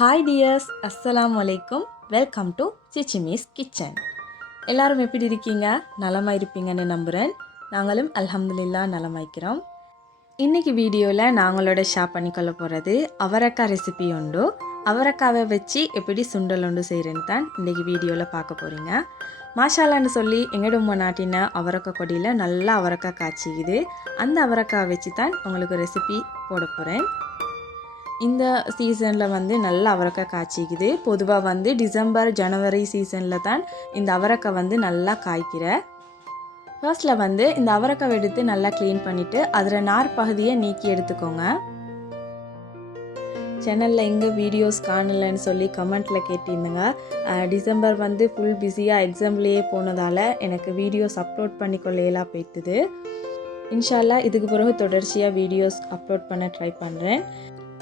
Hi dears, அஸ்ஸலாமு அலைக்கும். Welcome to சிச்சிமிஸ் கிச்சன். எல்லாரும் எப்படி இருக்கீங்க? நலமாக இருப்பீங்கன்னு நம்புகிறேன். நாங்களும் அல்ஹம்துலில்லாஹ் நலமாய்க்கிறோம். இன்றைக்கி வீடியோவில் நாங்களோட ஷேர் பண்ணிக்கொள்ள போகிறது அவரக்காய் ரெசிபி உண்டு. அவரக்காவை வச்சு எப்படி சுண்டல் உண்டு செய்கிறேன்னு தான் இன்றைக்கி வீடியோவில் பார்க்க போகிறீங்க. மாஷாலான்னு சொல்லி எங்களோட உம்மா நாட்டின அவரக்காய் கொடியில் நல்லா அவரக்காய் காய்ச்சிக்குது. அந்த அவரக்காய் வச்சு தான் உங்களுக்கு ரெசிபி போட போகிறேன். இந்த சீசனில் வந்து நல்ல அவரக்காய் காய்ச்சிக்குது. பொதுவாக வந்து டிசம்பர் ஜனவரி சீசனில் தான் இந்த அவரக்காய் வந்து நல்லா காய்க்கிற. ஃபர்ஸ்ட்டில் வந்து இந்த அவரக்காய் எடுத்து நல்லா க்ளீன் பண்ணிவிட்டு அதில் நார் பகுதியை நீக்கி எடுத்துக்கோங்க. சேனலில் எங்கே வீடியோஸ் காணலைன்னு சொல்லி கமெண்ட்டில் கேட்டிருந்தேங்க. டிசம்பர் வந்து ஃபுல் பிஸியாக எக்ஸாம்லேயே போனதால் எனக்கு வீடியோஸ் அப்லோட் பண்ணிக்கொள்ளையெல்லாம் போய்த்துது. இன்ஷால்லா இதுக்கு பிறகு தொடர்ச்சியாக வீடியோஸ் அப்லோட் பண்ண ட்ரை பண்ணுறேன்.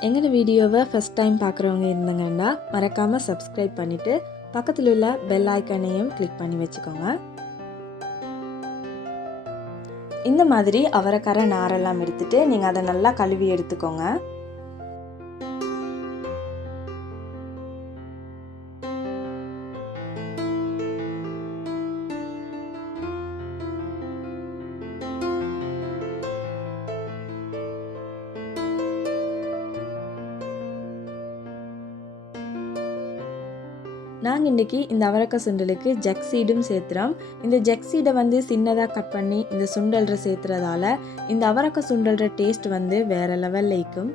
எங்களோட வீடியோவை ஃபஸ்ட் டைம் பார்க்குறவங்க இருந்தாங்கன்னா மறக்காமல் சப்ஸ்கிரைப் பண்ணிவிட்டு பக்கத்தில் உள்ள பெல் ஐக்கானையும் கிளிக் பண்ணி வச்சுக்கோங்க. இந்த மாதிரி அவரைக்கரை நாரெல்லாம் எடுத்துகிட்டு நீங்கள் அதை நல்லா கழுவி எடுத்துக்கோங்க. நாங்கள் இன்றைக்கி இந்த அவரக்காய் சுண்டலுக்கு ஜக் சீடும் சேர்த்துறோம். இந்த ஜக் சீடை வந்து சின்னதாக கட் பண்ணி இந்த சுண்டல்ற சேர்த்துறதால இந்த அவரக்காய் சுண்டல்ற டேஸ்ட் வந்து வேறு லெவலில் இருக்கும்.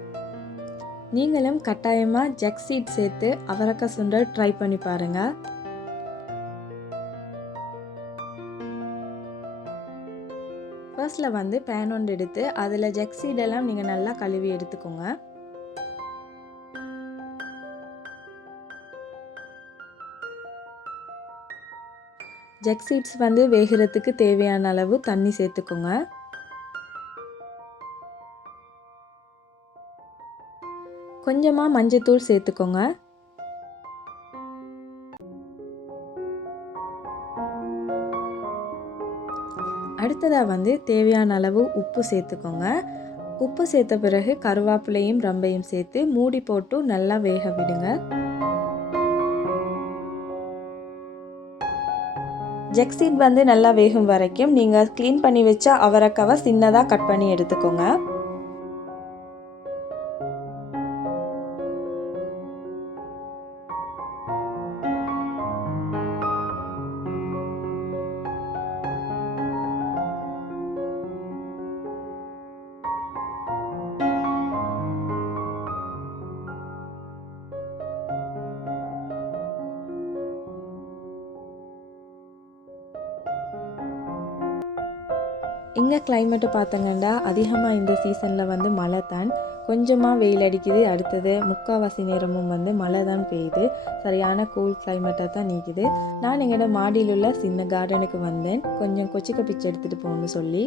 நீங்களும் கட்டாயமாக ஜக் சீட் சேர்த்து அவரக்காய் சுண்டல் ட்ரை பண்ணி பாருங்கள். ஃபர்ஸ்ட்டில் வந்து பேன் ஒன்று எடுத்து அதில் ஜக் சீடெல்லாம் நீங்கள் நல்லா கழுவி எடுத்துக்கோங்க. ஜக் சீட்ஸ் வந்து வேகிறதுக்கு தேவையான அளவு தண்ணி சேர்த்துக்கோங்க. கொஞ்சமாக மஞ்சத்தூள் சேர்த்துக்கோங்க. அடுத்ததாக வந்து தேவையான அளவு உப்பு சேர்த்துக்கோங்க. உப்பு சேர்த்த பிறகு கருவேப்பிலையும் ரம்பையும் சேர்த்து மூடி போட்டு நல்லா வேக விடுங்க. ஜக் சீட் வந்து நல்லா வேகும் வரைக்கும் நீங்கள் க்ளீன் பண்ணி வச்ச அவரைக்காவை சின்னதாக கட் பண்ணி எடுத்துக்கோங்க. இங்கே கிளைமேட்டை பார்த்தங்கன்னா அதிகமாக இந்த சீசனில் வந்து மழை தான். கொஞ்சமாக வெயில் அடிக்குது, அடுத்தது முக்கால்வாசி நேரமும் வந்து மழை தான் பெய்யுது. சரியான கூல் கிளைமேட்டாக தான் நீக்குது. நான் எங்களோட மாடியில் உள்ள சின்ன கார்டனுக்கு வந்தேன், கொஞ்சம் கொச்சிக்க பிச்சை எடுத்துகிட்டு போகணும்னு சொல்லி.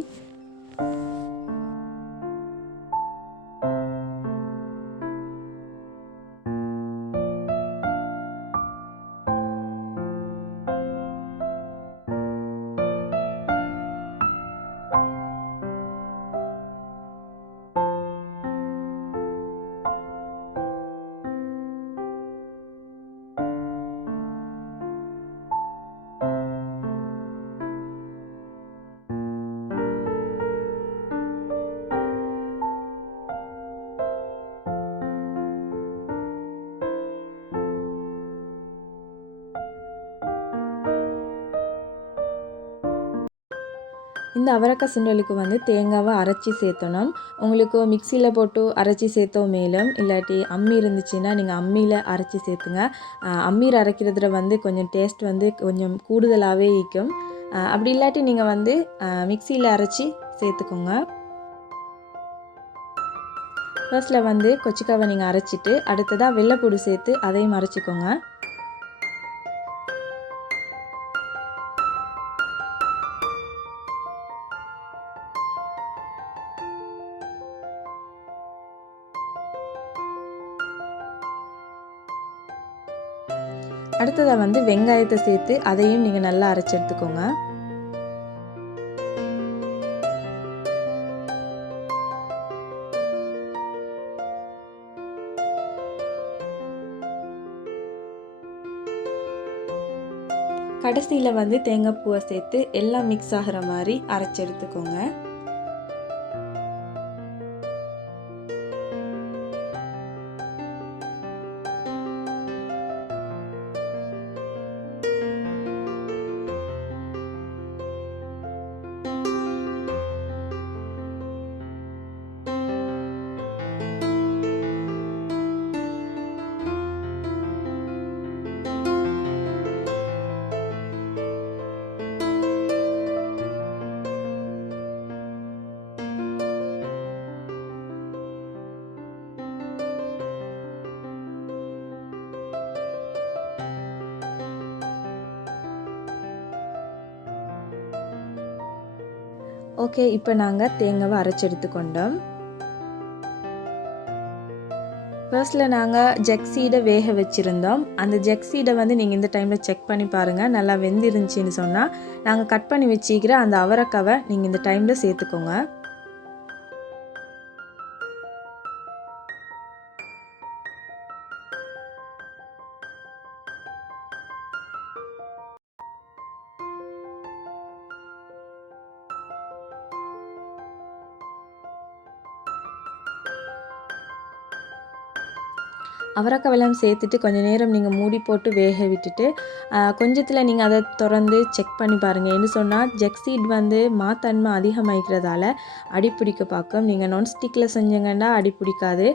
இந்த அவரக்காய் சுண்டலுக்கு வந்து தேங்காவை அரைச்சி சேர்த்தணும். உங்களுக்கு மிக்சியில் போட்டு அரைச்சி சேர்த்தோ மேலும், இல்லாட்டி அம்மி இருந்துச்சுன்னா நீங்கள் அம்மியில் அரைச்சி சேர்த்துங்க. அம்மியில் அரைக்கிறதுல வந்து கொஞ்சம் டேஸ்ட் வந்து கொஞ்சம் கூடுதலாகவே இருக்கும். அப்படி இல்லாட்டி நீங்கள் வந்து மிக்சியில் அரைச்சி சேர்த்துக்கோங்க. ஃபர்ஸ்ட்டில் வந்து கொச்சிக்காவை நீங்கள் அரைச்சிட்டு அடுத்ததாக வெள்ளைப்பூடு சேர்த்து அதையும் அரைச்சிக்கோங்க. அடுத்ததாக வந்து வெங்காயத்தை சேர்த்து அதையும் நீங்கள் நல்லா அரைச்சி எடுத்துக்கோங்க. கடைசியில் வந்து தேங்காய் பூவை சேர்த்து எல்லாம் மிக்ஸ் ஆகிற மாதிரி அரைச்சி எடுத்துக்கோங்க. ஓகே, இப்போ நாங்கள் தேங்காவை அரைச்சி எடுத்துக்கொண்டோம். ஃபர்ஸ்ட்டில் நாங்கள் ஜெக் சீடை வேக வச்சுருந்தோம். அந்த ஜெக் சீடை வந்து நீங்கள் இந்த டைமில் செக் பண்ணி பாருங்கள். நல்லா வெந்திருந்துச்சின்னு சொன்னால் நாங்கள் கட் பண்ணி வச்சுக்கிற அந்த அவரைக்காவை நீங்கள் இந்த டைமில் சேர்த்துக்கோங்க. அவரைக்காய் வெல்லம் சேர்த்துட்டு கொஞ்சம் நேரம் நீங்கள் மூடி போட்டு வேக விட்டுட்டு கொஞ்சத்தில் நீங்கள் அதை திறந்து செக் பண்ணி பாருங்கள். என்ன சொன்னால் ஜெக் சீட் வந்து மாத்தன்மை அதிகமாகிக்கிறதால அடிப்பிடிக்க பார்க்கும். நீங்கள் நான்ஸ்டிக்கில் செஞ்சீங்கன்னா அடிப்பிடிக்காது.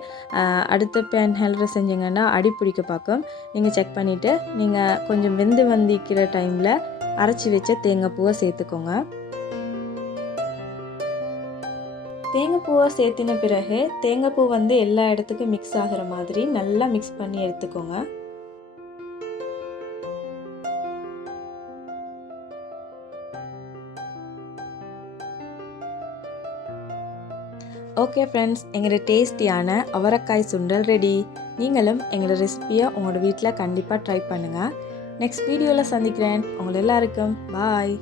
அடுத்த பேன் ஹெல்ரில் செஞ்சீங்கன்னா அடிப்பிடிக்க பார்க்கும். நீங்கள் செக் பண்ணிவிட்டு நீங்கள் கொஞ்சம் வெந்து வந்திக்கிற டைமில் அரைச்சி வச்ச தேங்காய் பூவை சேர்த்துக்கோங்க. தேங்காய் பூவை சேர்த்தின பிறகு தேங்காய் பூ வந்து எல்லா இடத்துக்கும் மிக்ஸ் ஆகிற மாதிரி நல்லா மிக்ஸ் பண்ணி எடுத்துக்கோங்க. ஓகே ஃப்ரெண்ட்ஸ், எங்களோட டேஸ்டியான அவரைக்காய் சுண்டல் ரெடி. நீங்களும் எங்களோட ரெசிபியை உங்களோட வீட்டில் கண்டிப்பாக ட்ரை பண்ணுங்கள். நெக்ஸ்ட் வீடியோவில் சந்திக்கிறேன். உங்களை எல்லாருக்கும் பாய்.